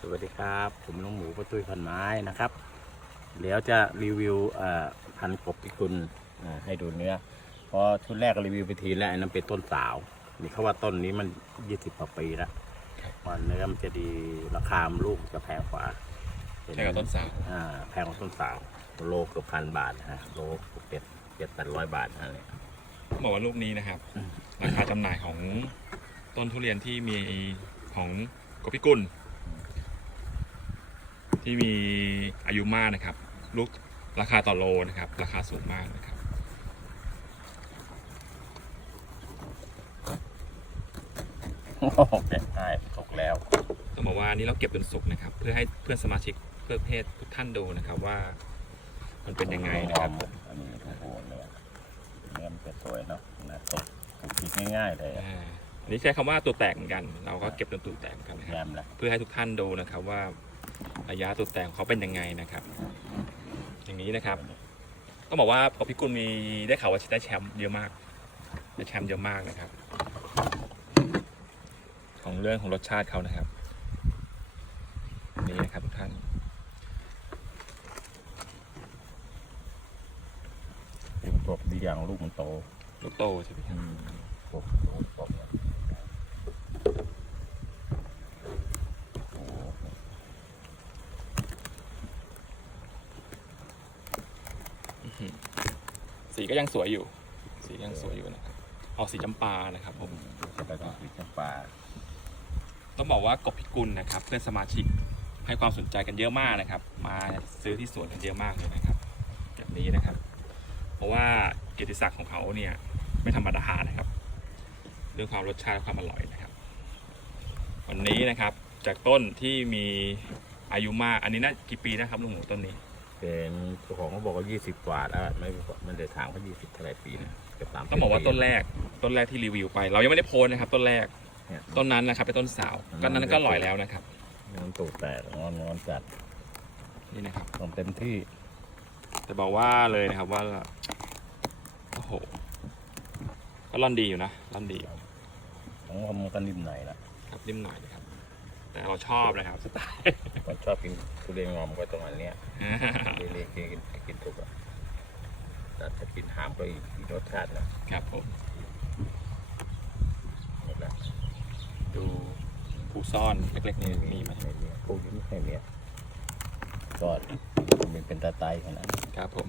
สวัสดีครับ ผมน้องหมูประตุยพันไม้นะครับ เดี๋ยวจะรีวิวเอ่อพันธุ์กบพิกุลอ่าให้ดูเนื้อเพอชุดแรกก็รีวิวไปทีแล้วอันนั้นเป็นต้นสาว นี่เขาว่าต้นนี้มันยี่สิบกว่าปีแล้วมันเนื้อมันจะดีราคามนลูกจะแพงกว่าแพงกว่าต้นสาวอ่าแพงกว่าต้นสาวโลเกือบพันบาทนะฮะโลเจ็ดเจ็ดแปดร้อยบาทอะไรบอกว่าลูกนี้นะครับอืมราคาจำหน่ายของต้นทุเรียนที่มีของกบพิกุล ที่มีอายุมากนะครับ ลูกราคาต่อโลนะครับ ราคาสูงมากนะครับ โอ้โหแกะง่ายตกแล้วต้องบอกว่าอันนี้เราเก็บจนสุกนะครับ เพื่อให้เพื่อนสมาชิกเพื่อเพศทุกท่านดูนะครับว่า มันเป็นยังไงนะครับอันนี้โอ้โหเนื้อเนื้อมันจะสวยเนาะนะตกปลูกกินง่ายๆเลยอ่าอันนี้ใช้คำว่าตัวแตกเหมือนกัน เราก็เก็บจนตัวแตกเหมือนกันนะคแยรับมละ เพื่อให้ทุกท่านดูนะครับว่า ระยะตัวแตกของเขาเป็นยังไงนะครับ อย่างนี้นะครับต้องบอกว่าพอพิกุลมีได้ข่าวว่าได้แชมป์เยอะมากได้แชมป์เยอะมากนะครับ ของเรื่องของรสชาติเขานะครับนี่นะครับทุกท่านเป็นกบดีอย่างลูกมันโต ลูกโตใช่ไหมครับ กบลูกกบเนี่ยโอ้โห สีก็ยังสวยอยู่ สีก็ยังสวยอยู่นะครับออกสีจำปานะครับผมจะไปต้องสีจำปาต้องบอกว่ากบพิกุลนะครับ เพื่อนสมาชิกให้ความสนใจกันเยอะมากนะครับ มาซื้อที่สวนกันเยอะมากเลยนะครับแบบนี้นะครับ เพราะว่าเกียรติศักดิ์ของเขาเนี่ยไม่ธรรมดานะครับเรื่องความรสชาติและความอร่อยนะครับ วันนี้นะครับจากต้นที่มีอายุมากอันนี้น่ากี่ปีนะครับลุงหมูต้นนี้ เป็นเจ้าของเขาบอกว่ายี่สิบกว่าแล้วไม่มันได้ถามเขายี่สิบเท่าไหร่ปีนะเกือบสามต้องบอกว่าต้นแรกต้นแรกที่รีวิวไป เรายังไม่ได้โพสต์นะครับ ต้นแรกเนี่ยต้นนั้นนะครับเป็นต้นสาวก็นั้นก็อร่อยแล้วนะครับมันตูดแตกงอนงอนจัดนี่นะครับต้องเต็มที่จะบอกว่าเลยนะครับว่าโอ้โหก็ร่อนดีอยู่นะร่อนดีอยู่ของผมมันก็นิ่มหน่อยละครับนิ่มหน่อยนะครับ แต่เราชอบนะครับสไตล์ผม ชอบกินทุเรียนงอมก็ตรงอันเนี้ยเรียกกินกินถูกอะแต่ถ้ากินหามก็อีกรสชาตินะครับผมหมดละดูผู้ซ่อนเล็กๆนี่มีไหมไม่มีพวกนี้ไม่ค่อยมีก็มันเป็นตาไตขนาดนั้นครับผม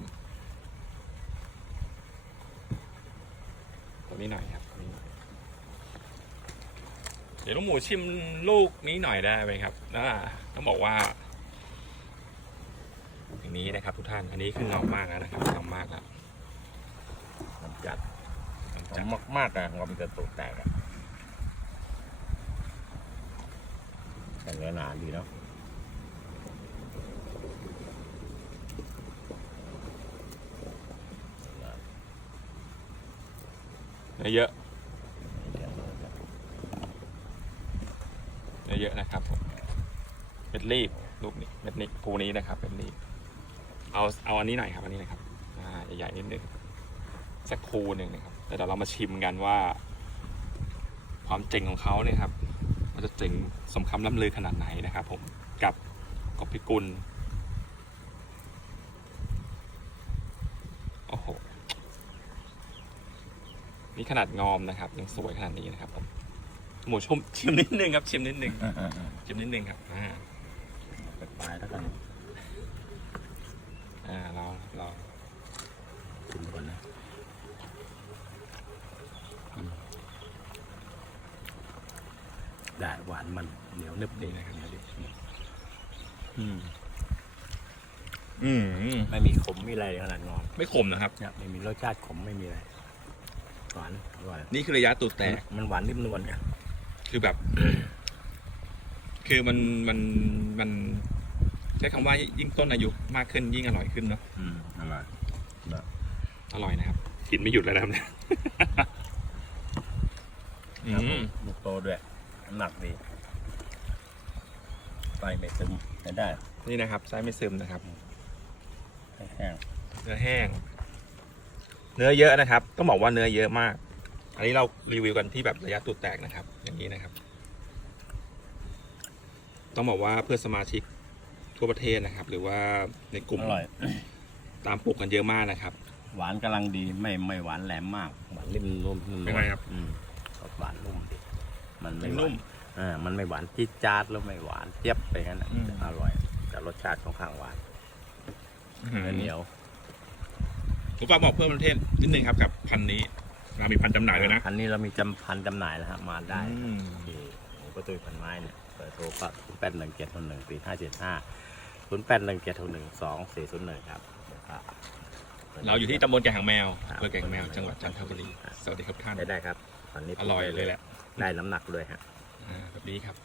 ตรงนี้หน่อยครับ เดี๋ยวลูกหมูชิมลูกนี้หน่อยได้ไหมครับอ่าต้องบอกว่าอย่างนี้นะครับ ทุกท่านอันนี้คือเงามากแล้วนะครับเงามากแล้วมันจัดมันหอจะมมากๆอะงอมจะตูดแตกอะแต่เนื้อหนาดีเนาะเนื้อเยอะ เยอะๆนะครับผมเม็ดรีบลูกนี้เม็ดนี้ภูนี้นะครับเม็ดรีบเอาเอาอันนี้หน่อยครับอันนี้นะครับอ่าใหญ่ๆนิดนึงสักคูหนึ่งนะครับแต่เดี๋ยวเรามาชิมกันว่า ความเจ๋งของเขาเนี่ยครับมันจะเจ๋งสมคำล่ำลือขนาดไหนนะครับ ผมกับกบพิกุลโอ้โหนี่ขนาดงอมนะครับยังสวยขนาดนี้นะครับผม หมูชมชิมนิดนึงครับชิมนิดนึงชิมนิดนึงครับอ่าไปปลายแล้วกันอ่าเราเราชิมก่อนนะอืมได้หวานมันเหนียวนึบดีนะครับเหนียวดีอืมอืมไม่มีขมไม่อะไรขนาดงอนไม่ขมนะครับเนี่ยไม่มีรสชาติขมไม่มีอะไรหวานอร่อยนี่คือระยะตูดแตกมันหวานนิ่มนวลเนี่ย คือแบบ คือมันมันมัน ใช้คำว่ายิ่งต้นอายุมากขึ้นยิ่งอร่อยขึ้นเนาะอืมอร่อยแบบอร่อยนะครับ กินไม่หยุดเลยนะครับเนี่ยอืครับผมมลูกโตด้วยน้ำหนักดีไปไม่ซึมไม่ได้นี่นะครับไส้ไม่ซึมนะครับ แห้ง เนื้อแห้ง เนื้อเยอะนะครับ ต้องบอกว่าเนื้อเยอะมาก อันนี้เรารีวิวกันที่แบบระยะตูดแตกนะครับ อย่างนี้นะครับ ต้องบอกว่าเพื่อนสมาชิกทั่วประเทศนะครับ หรือว่าในกลุ่มอร่อยตามปลูกกันเยอะมากนะครับ หวานกำลังดีไม่ไม่หวานแหลมมาก หวานนิ่มนุ่มนุ่มเป็นไงครับ อืมหวานนุ่มดีมันไม่หวานุ่มอ่ามันไม่หวานจี๊ดจ๊าดแล้วไม่หวานเจี๊ยบไปงั้นน่ะอืม อร่อย แต่รสชาติค่อนข้างหวานเนื้อเหนียว ผมฝากบอกเพื่อนประเทศนิดนึงครับกับพันธุ์นี้ เรามีพันธุ์จำหน่ายเลยนะอันนี้เรามีจำพันจำหน่ายแล้วฮะมาได้อืม ที่หมูประตูพันไม้เนี่ยเปิดโทรก็ศูนย์แปดหนึ่งเจ็ดหนึ่งสี่ห้าเจ็ดห้าศูนย์แปดหนึ่งเจ็ดหนึ่งสองสี่ศูนย์หนึ่งครับครับเราอยู่ที่ตำบลแก่งหางแมวครับ อำเภอแก่งหางแมว จังหวัดจันทบุรี สวัสดีครับท่าน ได้ได้ครับตอนนี้อร่อยเลยแหละ ได้น้ำหนักด้วยฮะ อ่าแบบนี้ครับ